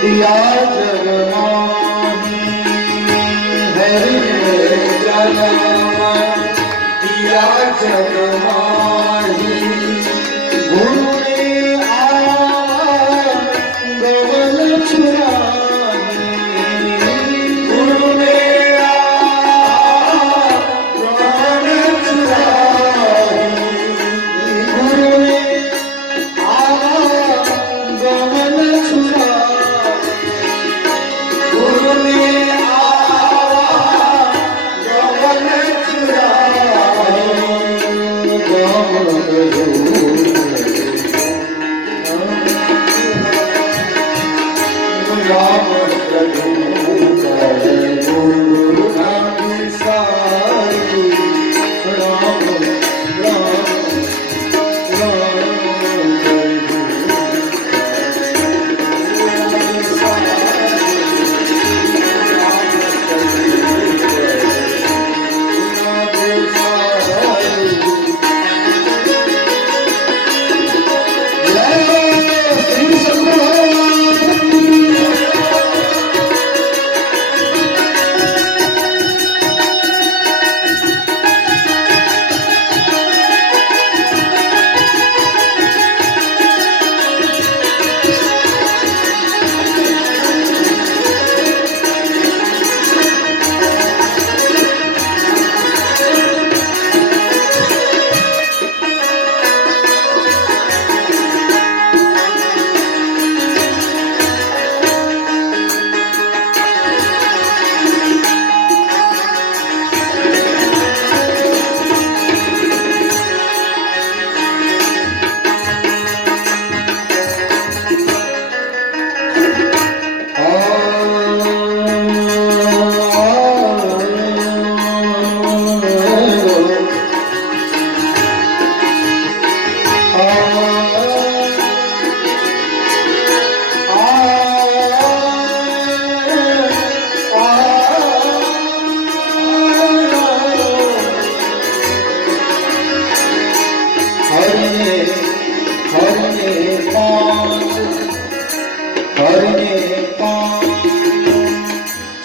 दिया जगमाही हरि ने जगमा दिया जगमाही गुरु ने आवा गगन छुराही गुरु ने आवा गगन छुराही गुरु ने आवा गगन छुराही गुरु ने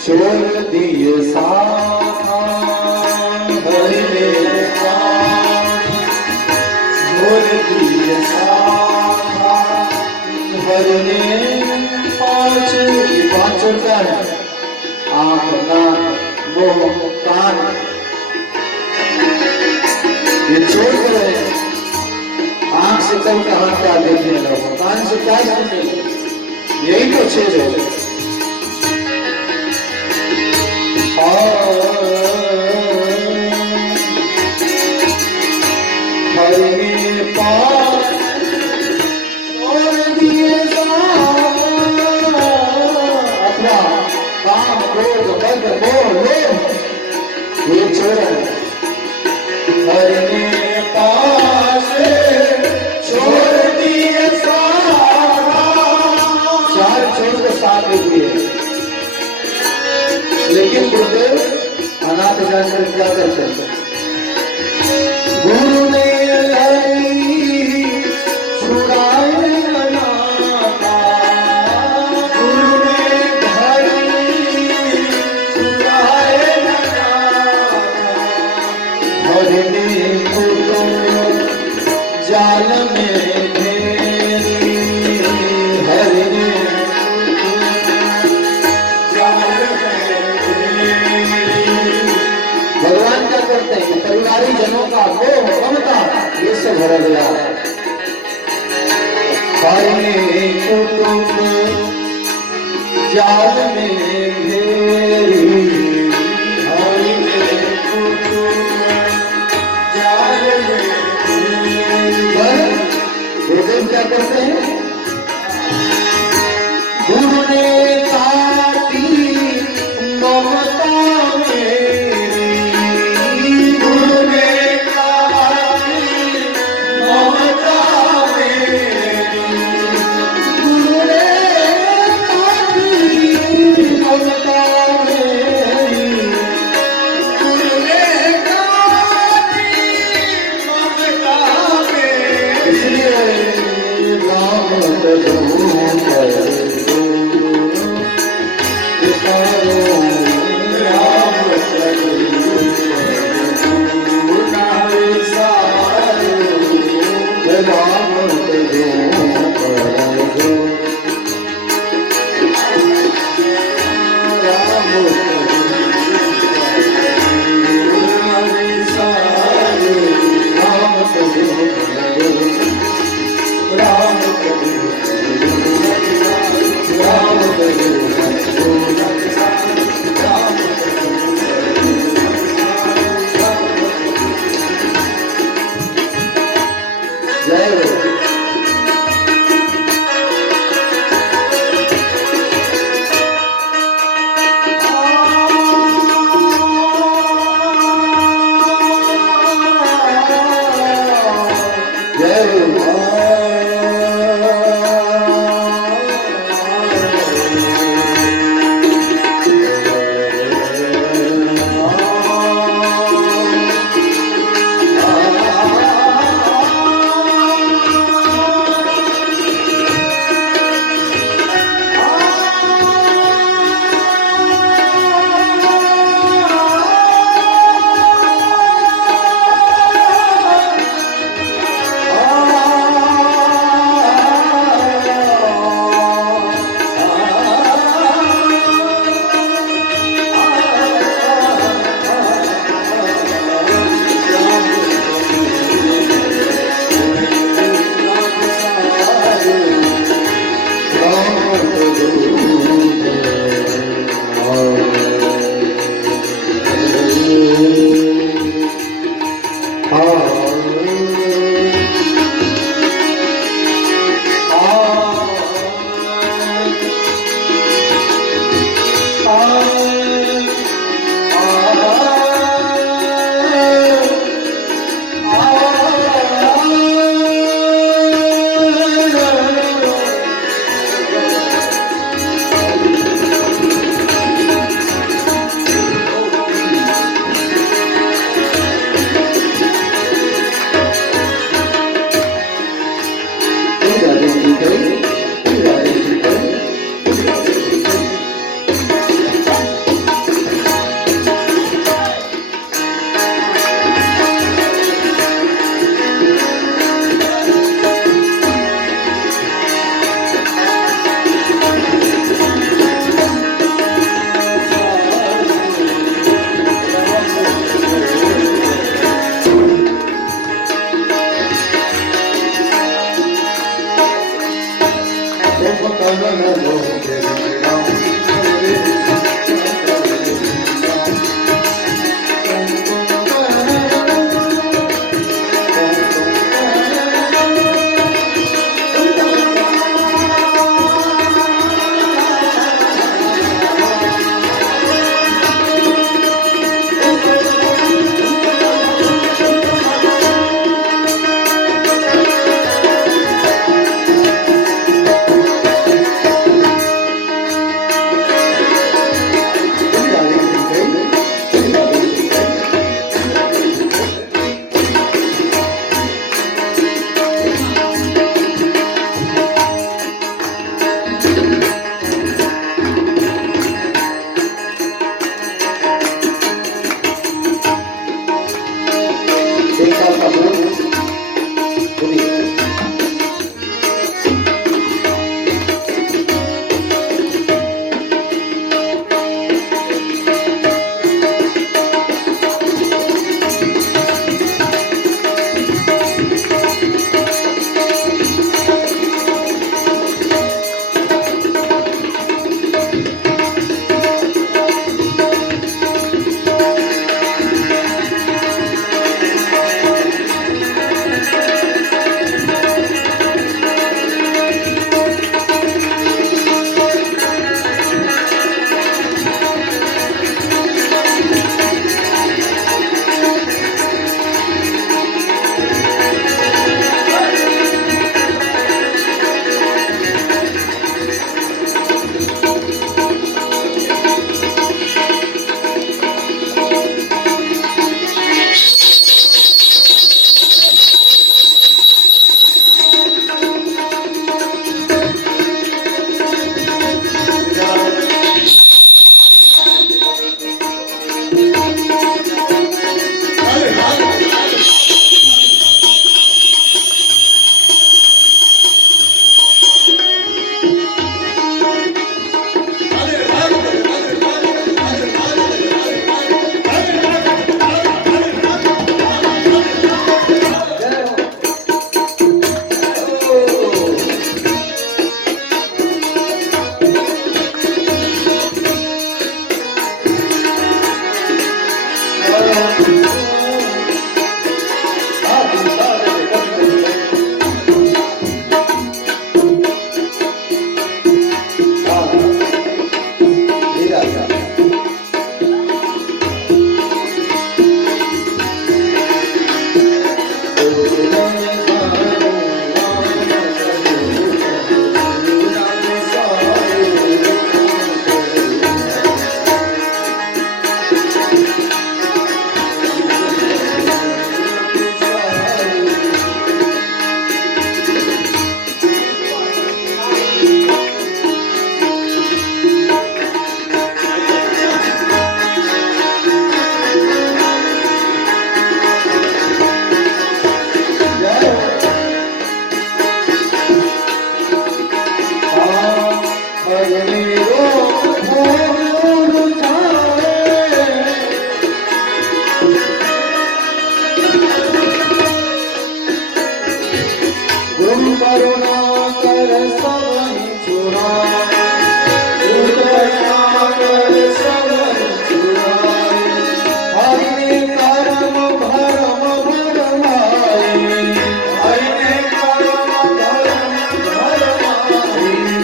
छोड़ दिए साथा हरि ने छोड़ दिए साथा हरि ने पांच क्या है आंख नाक मुंह कान ये छोड़ कर आंख से कल कहां क्या देखने लगा कान से क्या सुनने लगा यही तो चीज है हरि ने पास छोड़ दिए अपना काम क्रोध बद मोह ये छोड़ा हरि ने पास छोड़ दिए चार छोड़ के साथ दिए लेकिन गुरुदेव अनाथ जानकर क्या करते हैं गुरु ने छुड़ाए अनाथा गुरु ने छुड़ाए अनाथा हरि ने जाल में घेरी हरि ने भगवान क्या करते हैं परिवारी जनों का मोह ममता ये सब भरा गया हरि कुटुंब जाल में घेरी हरि कुटुंब जाल में गुरुदेव क्या करते हैं गुरु ने काटी ममता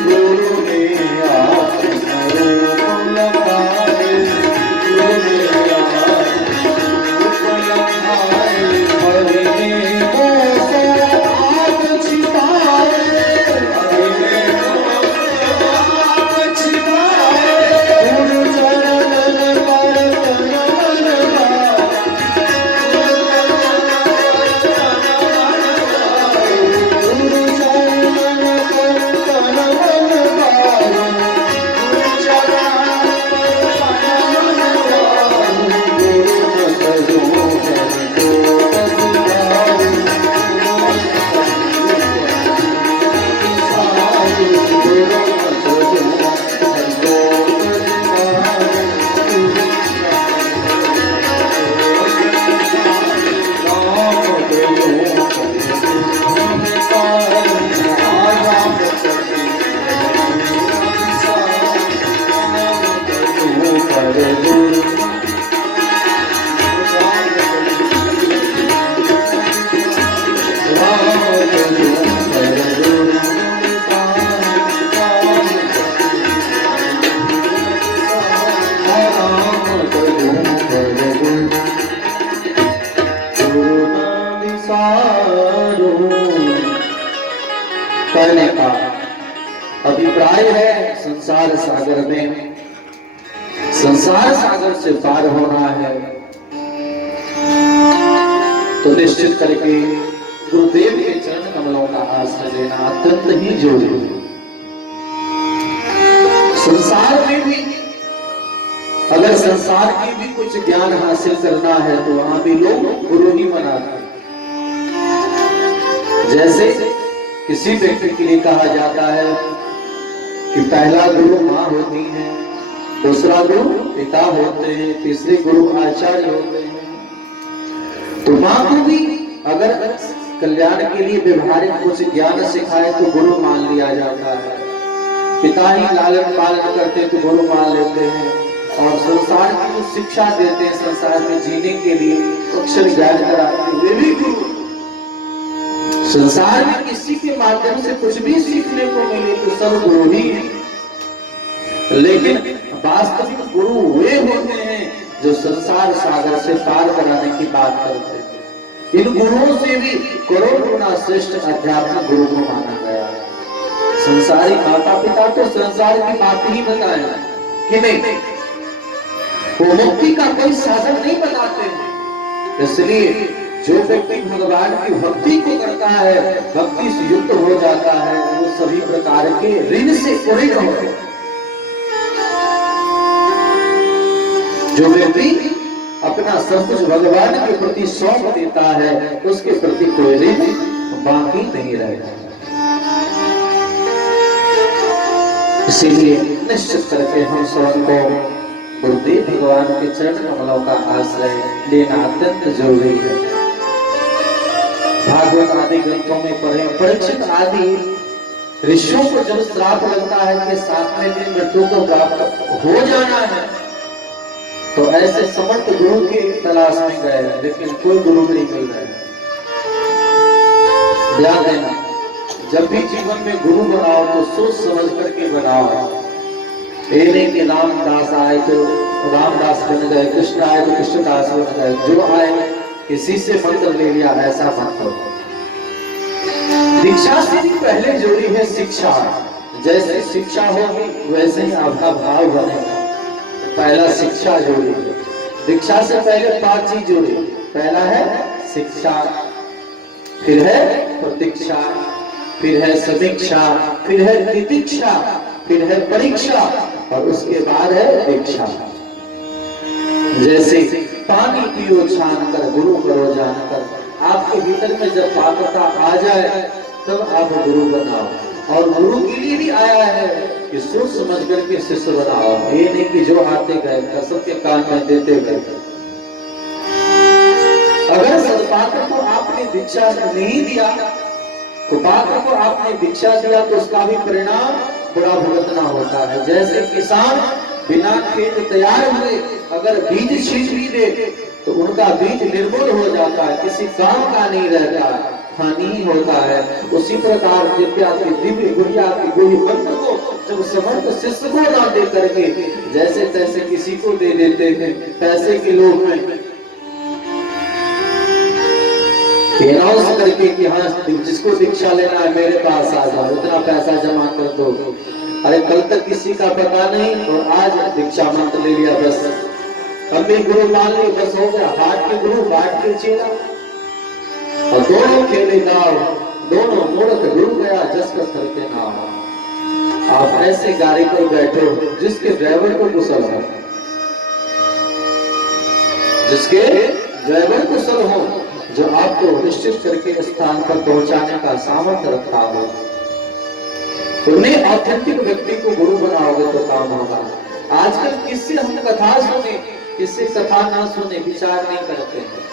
गुरु ने है संसार सागर में, संसार सागर से पार होना है तो निश्चित करके गुरुदेव के चरण कमलों का आश्रय लेना अत्यंत ही जरूरी है। संसार में भी अगर संसार की भी कुछ ज्ञान हासिल करना है तो वहां भी लोग गुरु ही मनाते हैं। जैसे किसी व्यक्ति के लिए कहा जाता है कि पहला गुरु माँ होती है, दूसरा गुरु पिता होते हैं, तीसरे गुरु आचार्य होते हैं। तो माँ को भी अगर कल्याण के लिए व्यवहारिक कुछ ज्ञान सिखाए तो गुरु मान लिया जाता है। पिता ही लालन पालन करते तो गुरु मान लेते हैं, और संसार की जो शिक्षा देते हैं संसार में जीने के लिए अक्षर ज्ञान कराते वे भी गुरु। संसार में किसी के माध्यम से कुछ भी सीखने को मिले तो सब गुरु ही है, लेकिन वास्तविक गुरु वे होते हैं जो संसार सागर से पार कराने की बात करते हैं। इन गुरुओं से भी करोड़ गुना श्रेष्ठ अध्यात्म गुरु को माना गया है। संसारी माता पिता तो संसार की बात ही बताए कि नहीं, वो मुक्ति का कोई साधन नहीं बताते हैं। इसलिए जो व्यक्ति भगवान की भक्ति को करता है, भक्ति से युक्त हो जाता है, वो सभी प्रकार के ऋण से पूर्ण होते हैं। जो व्यक्ति अपना सब कुछ भगवान के प्रति सौंप देता है उसके प्रति कोई ऋण बाकी नहीं रहेगा। इसीलिए निश्चित करके हम स्वयं को गुरुदेव भगवान के चरण कमलों का आश्रय लेना अत्यंत जरूरी है। भागवत आदि ग्रंथों में पढ़े, परीक्षित आदि ऋषियों को जब श्राप लगता है कि 7वें दिन मृत्यु को प्राप्त हो जाना है तो ऐसे समर्थ गुरु की तलाश में गए, लेकिन कोई गुरु नहीं मिल रहा है। ध्यान देना, जब भी जीवन में गुरु बनाओ तो सोच समझ करके बनाओ। ये नहीं कि रामदास आए तो रामदास बन गए, कृष्ण आए तो कृष्णदास बन गए, जो आए किसी से मंत्र ले लिया, ऐसा मत करो। दीक्षा से भी पहले जरूरी है शिक्षा। जैसे शिक्षा होगी वैसे ही आपका भाव बनेगा। पहला शिक्षा जरूरी है। दीक्षा से पहले 5 चीज जरूरी है। पहला है शिक्षा, फिर है प्रतीक्षा, फिर है समीक्षा, फिर है तितिक्षा, फिर है परीक्षा और उसके बाद है दीक्षा। जैसे पानी पियो छान कर गुरु करो जानकर, आपके भीतर में जब पात्रता आ जाए तब आप गुरु बनाओ। और गुरु के लिए भी आया है कि सोच समझ करके शिष्य बनाओ। ये नहीं कि जो आते गए कसम के कान में देते गए। अगर सदपात्र को आपने दीक्षा नहीं दिया, कुपात्र को आपने दीक्षा दिया तो उसका भी परिणाम बुरा भुगतना होता है। जैसे किसान बिना खेत तैयार हुए अगर बीज छींट भी दे तो उनका बीज निर्मूल हो जाता है, किसी काम का नहीं रहता, हानि ही होता है। उसी प्रकार दिव्य गुड़िया की गुरु मंत्र को जब समर्थ शिष्य को ना दे करके जैसे तैसे किसी को दे देते हैं पैसे के लोभ में, अनाउंस करके कि हाँ जिसको दीक्षा लेना है मेरे पास आ जाओ, इतना पैसा जमा कर दो। अरे कल तक किसी का पता नहीं और आज दीक्षा मंत्र ले लिया, बस हम भी गुरु मान लिए, बस हो गया। हाट के गुरु बाट के चेला, और दोनों खेले गाँव, दोनों मूर्ख गुरु गया जस का सर के नाम। आप ऐसे गाड़ी पर बैठे हो जिसके ड्राइवर को कुशल हो, जिसके ड्राइवर कुशल हो, जो आपको निश्चित करके स्थान पर पहुंचाने का सामर्थ्य रखता हो, उन्हें ऑथेंटिक व्यक्ति को गुरु बनाओगे तो काम होगा। आजकल किससे हम कथा सुने, किससे कथा ना सुने विचार नहीं करते हैं।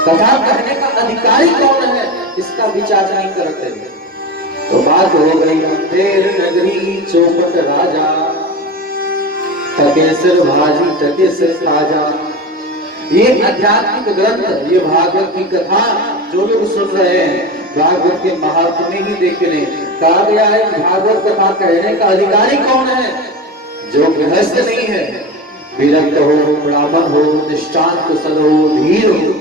कथा कहने का अधिकारी कौन है इसका विचार नहीं करते। तो बात हो गई अंधेर नगरी चौपट राजा, टकेसर भाजी टकेसर खाजा। ये आध्यात्मिक ग्रंथ, ये भागवत की कथा जो लोग सुन रहे हैं, भागवत के महात्म्य ही देखने कहा गया है। भागवत कथा कहने का अधिकारी कौन है? जो गृहस्थ नहीं है, विरक्त हो, ब्राह्मण हो, निष्ठान कुशल हो, धीर हो।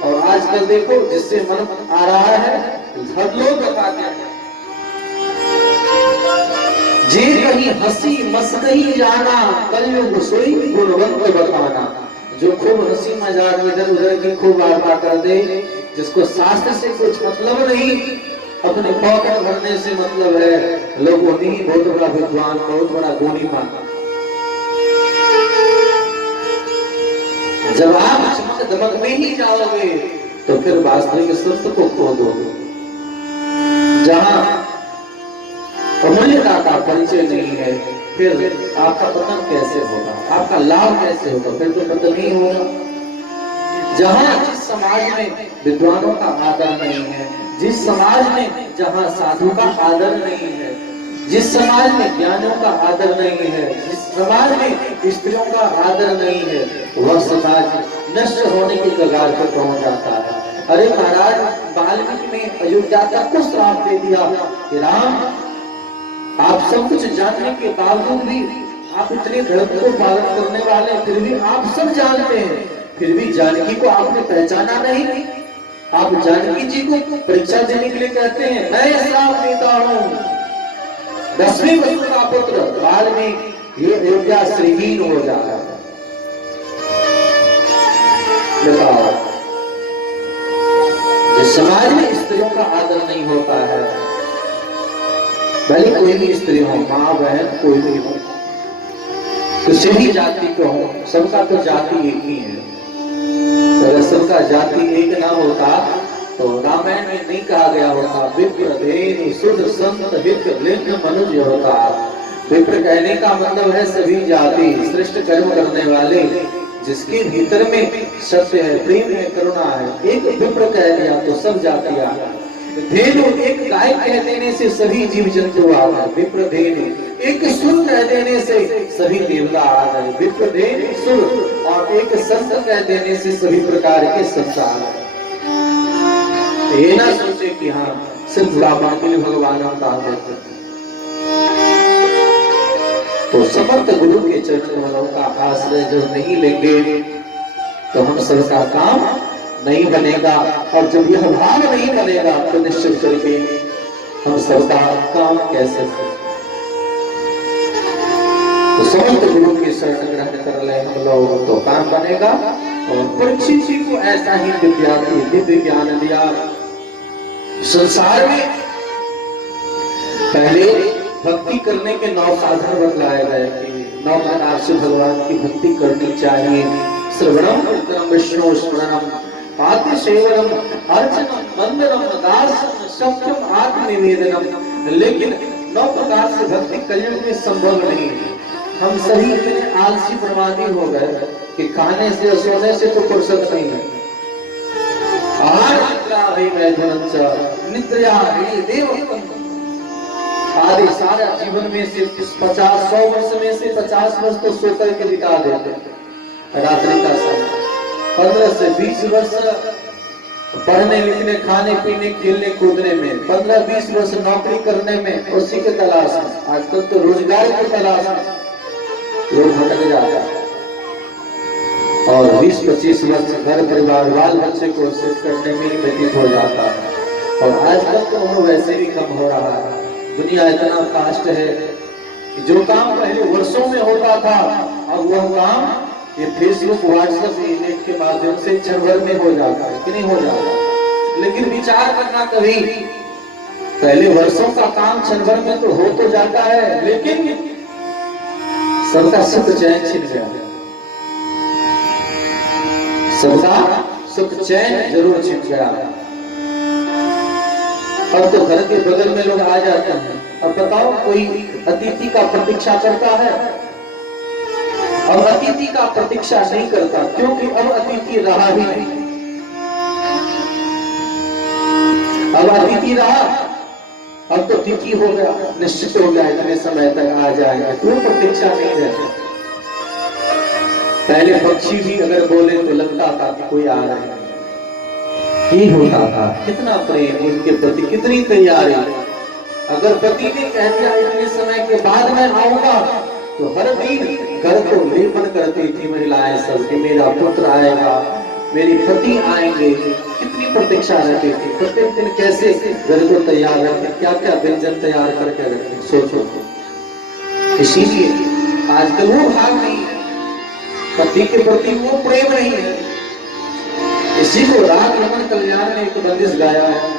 और आजकल देखो जिससे मन आ रहा है हर लोग बताते हैं। जे कहीं हंसी मस्करी जाना, कलयुग सोई गुणवंत बताना। जो खूब हंसी मजाक इधर उधर की खूब वार्ता कर दे, जिसको शास्त्र से कुछ मतलब नहीं, अपने पॉकेट भरने से मतलब है, लोग उन्हीं बहुत बड़ा विद्वान, बहुत बड़ा गुणी माना। जब आप चमक दमक में ही जाओगे तो फिर वास्तविक सत्य को खो दोगे। जहां अमूल्यता का परिचय नहीं है, फिर आपका पतन कैसे होगा, आपका लाभ कैसे होगा, फिर तो पतन ही होगा। जहां जिस समाज में विद्वानों का आदर नहीं है, जिस समाज में जहां साधु का आदर नहीं है, जिस समाज में ज्ञानियों का आदर नहीं है, जिस समाज में स्त्रियों का आदर नहीं है, वह समाज नष्ट होने की कगार पर पहुंच जाता है। अरे महाराज, वाल्मीकि ने अयोध्या तक को श्राप दे दिया कि राम, आप सब कुछ जानने के बावजूद भी, आप इतने धर्म को पालन करने वाले, फिर भी आप सब जानते हैं, फिर भी जानकी को आपने पहचाना नहीं। आप जानकी जी को परीक्षा देने के लिए कहते हैं, मैं श्राप देता हूं, 10वीं वसु का पुत्र वाल्मीकि, ये अयोध्या श्रीहीन हो जाता है। बताओ, जिस समाज में स्त्रियों का आदर नहीं होता है, भले कोई भी स्त्री हो, माँ बहन कोई भी हो, किसी भी जाति को हो, सबका तो जाति एक ही है। अगर सबका जाति एक ना होता तो रामायण में नहीं कहा गया होता विप्र धेनु सुध संत हित लिंग मनुज होता। विप्र कहने का मतलब है सभी जाति, श्रेष्ठ कर्म करने वाले, जिसके भीतर में सत्य है, प्रेम है, करुणा है। एक विप्र कह दिया तो सब जातियां। धेनु, एक गाय कह देने से सभी जीव जंतु आ गए, विप्र धेनु। एक सुर कह देने से सभी देवता आ गए, विप्र धेनु सुर। और एक संत कह देने से सभी प्रकार के संत आ गए। ये ना सोचे कि हाँ सिर्फ रामा के लिए भगवान अवतार देते। तो समर्थ गुरु के चरण कमलों का आश्रय जो नहीं लेंगे तो हम सबका काम नहीं बनेगा। और जब यह भाव नहीं बनेगा तो निश्चित करके हम सबका काम कैसे करें। तो समर्थ गुरु के शरण ग्रहण कर ले हम लोग तो काम बनेगा। और परीक्षित जी को ऐसा ही दिव्य ज्ञान दिया। संसार में पहले भक्ति करने के 9 साधन बतलाए गए कि 9 प्रकार से भगवान की भक्ति करनी चाहिए। श्रवणम कीर्तनम विष्णु स्मरणम पाद्य सेवनम अर्चनम वंदनम दासम सत्यम आत्मनिवेदनम। लेकिन 9 प्रकार से भक्ति कलयुग में संभव नहीं है। हम सभी इतने आलसी प्रमादी हो गए कि खाने से सोने से तो फुर्सत नहीं है। निद्रा आदि सारा जीवन में से 50-100 वर्ष में से 50 वर्ष तो सोकर के बिता देते रात्रि का समय। 15 से 20 वर्ष पढ़ने लिखने खाने पीने खेलने कूदने में, 15-20 वर्ष नौकरी करने में, उसी के तलाश में। आजकल तो रोजगार की तलाश में लोग भटक जाता है। और 20-25 वर्ष घर परिवार बाल बच्चे को शिक्षित करने में ही व्यतीत हो जाता है। और आजकल तो उम्र वैसे भी कम हो रहा है। दुनिया इतना फास्ट है कि जो काम पहले वर्षों में होता था अब वह काम ये फेसबुक व्हाट्सएप इंटरनेट के माध्यम से क्षण भर में हो जाता है कि नहीं हो जाता। लेकिन विचार करना कभी, पहले वर्षों का काम क्षण भर में तो हो तो जाता है, लेकिन सबका सुख चैन छिन गया। सबका सुख चैन जरूर छिन गया। अब तो घर के बगल में लोग आ जाते हैं। अब बताओ, कोई अतिथि का प्रतीक्षा करता है? अब अतिथि का प्रतीक्षा नहीं करता, क्योंकि अब अतिथि रहा ही नहीं। अब अतिथि रहा, अब तो तिथि हो गया, निश्चित हो गया इतने समय तक आ जाएगा, क्यों प्रतीक्षा नहीं रहती। पहले पक्षी भी अगर बोले तो लगता था कि कोई आ रहा है, ही होता था। कितना प्रेम उनके प्रति, कितनी तैयारी। अगर पति ने कह दिया इतने समय के बाद मैं आऊंगा तो हर दिन घर को लेपन करती थी महिलाएं सब कि मेरा पुत्र आएगा, मेरी पति आएंगे। कितनी प्रतीक्षा रहती थी। प्रत्येक दिन कैसे घर को तैयार रखें, क्या क्या व्यंजन तैयार करके रखें। सोचो इसीलिए आजकल वो भाव नहीं है, पति के प्रति वो प्रेम नहीं है। इसी को राग रमन कल्याण ने एक बंदिश गाया है।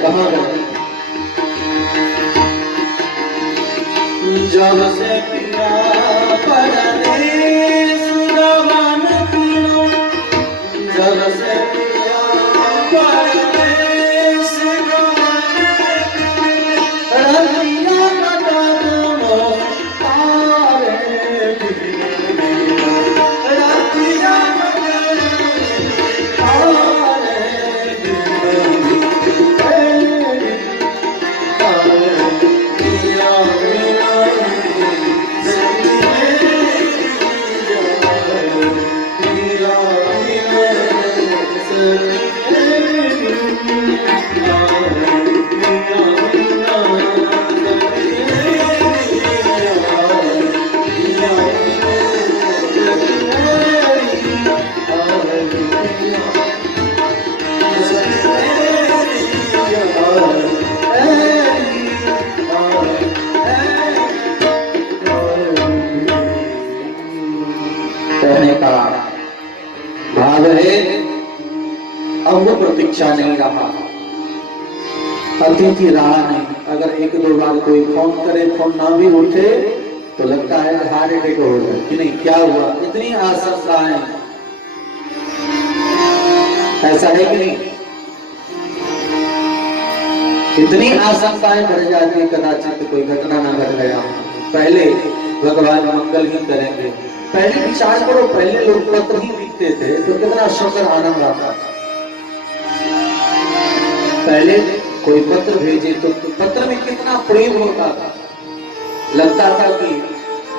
कहाँ गए? जब से पिया परदेस रवान कियो, जब से पिया परदेस रवान रतिया कदम तारे रतिया भाग है। अब वो प्रतीक्षा नहीं रहा, अतिथि रहा नहीं। अगर एक दो बार कोई फोन करे, फोन ना भी उठे तो लगता है हार्ट अटैक हो गया कि नहीं, क्या हुआ। इतनी आशंकाएं, ऐसा है कि नहीं? इतनी आशंकाएं बढ़ जाती है, कदाचित कोई घटना ना घट गया। पहले भगवान मंगल ही करेंगे। पहले विचार करो, पहले लोग पत्र ही लिखते थे तो कितना सुंदर आनंद आता। पहले कोई पत्र भेजे तो पत्र में कितना प्रेम होता था। लगता था कि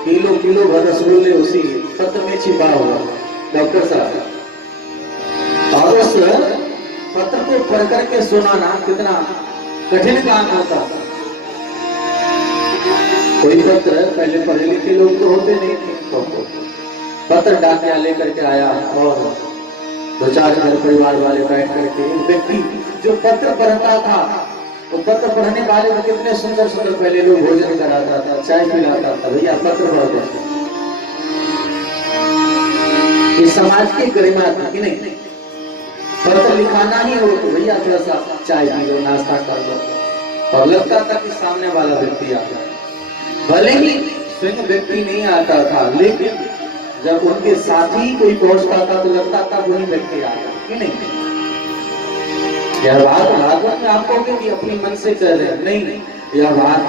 किलो किलो भर रसगुल्ले उसी पत्र में छिपा हुआ। डॉक्टर साहब, और उस पत्र को पढ़ करके सुनाना कितना कठिन काम होता था। कोई पत्र, पहले पढ़े लिखे लोग तो होते नहीं थे, तो पत्र डाकिया लेकर के आया और दो चार घर परिवार वाले बैठ करके व्यक्ति जो पत्र पढ़ता था, वो पत्र पढ़ने वाले में कितने सुंदर सुंदर पहले लोग भोजन कराता था, चाय पिलाता था। भैया पत्र पढ़ते थे, ये समाज की गरिमा थी कि नहीं? पत्र लिखाना ही हो तो भैया थोड़ा सा चाय पी लो, नाश्ता कर लो। और लगता था कि सामने वाला व्यक्ति आता, भले ही स्वयं व्यक्ति नहीं आता था, लेकिन जब उनके साथी कोई पहुंचता था तो लगता था वही व्यक्ति आया कि नहीं। यह बात भागवत में आप कहोगे कि अपनी मन से कह रहे हैं, नहीं, यह बात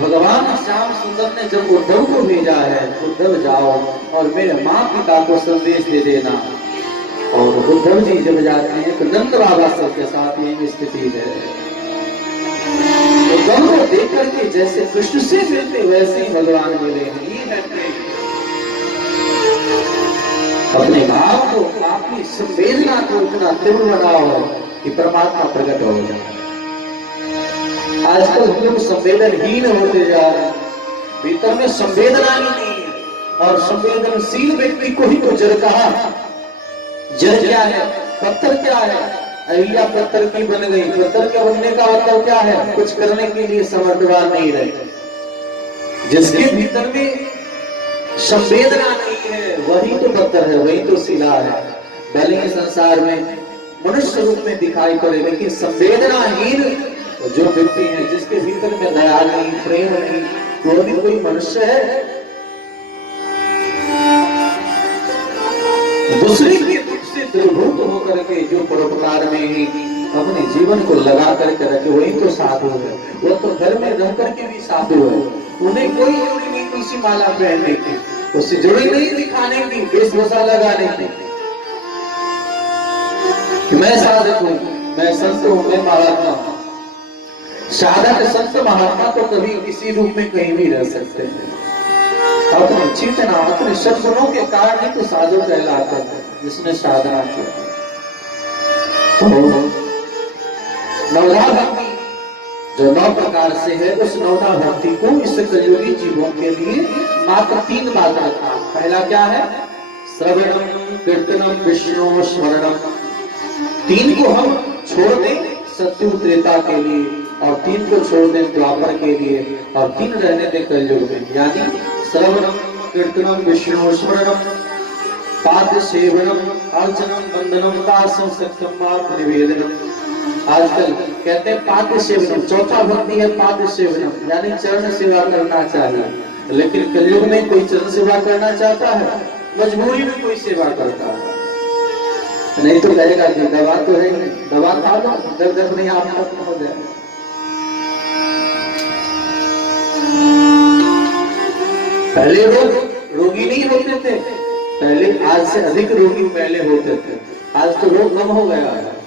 भगवान श्याम सुंदर ने जब उद्धव को भेजा है, उद्धव जाओ और मेरे माँ पिता को संदेश दे देना। और उद्धव जी जब जाते हैं तो नंद बाबा सबके साथ यही स्थिति है। उद्धव को देख करके जैसे कृष्ण से मिलते वैसे ही भगवान मिले हैं। ये है प्रेम। अपने भाव को, अपनी संवेदना को इतना तीव्र बनाओ कि परमात्मा प्रकट हो जाए। आजकल हम लोग संवेदनहीन होते जा रहे हैं, भीतर में संवेदना ही नहीं है। और संवेदनशील व्यक्ति को ही तो जड़ कहा। जड़ क्या है? पत्थर क्या है? अहिल्या पत्थर की बन गई। पत्थर के बनने का मतलब क्या है? कुछ करने के लिए समर्थवान नहीं रहे। जिसके भीतर में संवेदना नहीं है वही तो पत्थर है, वही तो शिला है। भले ही संसार में मनुष्य रूप में दिखाई पड़े, लेकिन संवेदनाहीन जो व्यक्ति है, जिसके भीतर में दया नहीं, प्रेम नहीं, वो भी कोई मनुष्य है? दूसरे के दुख से दुर्भूत होकर के जो परोपकार में ही अपने जीवन को लगा करके रखे, वही तो साधु है। वो तो घर में रह करके भी साधु है। उन्हें कोई जोड़ी नहीं तुलसी माला पहनने की, उससे जुड़ी नहीं दिखाने की, वेशभूषा लगाने की। मैं साधक हूँ, मैं संत हूँ, मैं महात्मा हूँ। साधक संत महात्मा तो कभी किसी रूप में कहीं भी रह सकते हैं। अपने चेतना, अपने सद्गुणों के कारण ही तो साधु कहलाते हैं, जिसने साधना किया। नवधा भक्ति जो 9 प्रकार से है, उस नवधा भक्ति को इस कलियुगी जीवों के लिए मात्र 3 बात रखा। पहला क्या है? श्रवणम कीर्तनम विष्णु स्मरणम। 3 को हम छोड़ दें सत्यु त्रेता के लिए, और 3 को छोड़ दें द्वापर के लिए, और 3 रहने दें कलयुग में। यानी श्रवणम कीर्तनम विष्णु स्मरणम पाद सेवनम अर्चनम वंदनम दासम सत्यम निवेदनम। आजकल कहते हैं पाद सेवनम, चौथा भक्ति है पाद सेवनम, यानी चरण सेवा करना चाहिए। लेकिन कलयुग में कोई चरण सेवा करना चाहता है? मजबूरी में कोई सेवा करता है, नहीं तो कहेगा कि दवा तो है, दवा खा लो, दर्द अपने आप खत्म हो जाए। पहले लोग रोगी नहीं होते थे, पहले आज से अधिक रोगी पहले होते थे। आज तो रोग कम हो गया है,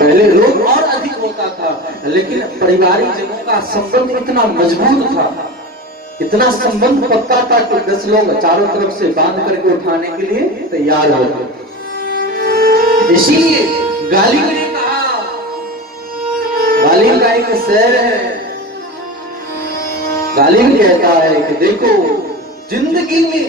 पहले रोग और अधिक होता था। लेकिन पारिवारिक जनों का संबंध इतना मजबूत था, इतना संबंध पक्का था कि 10 लोग चारों तरफ से बांध करके उठाने के लिए तैयार हो गए। इसीलिए गाली ने कहा, गाली का एक शेर है, गाली कहता है कि देखो जिंदगी में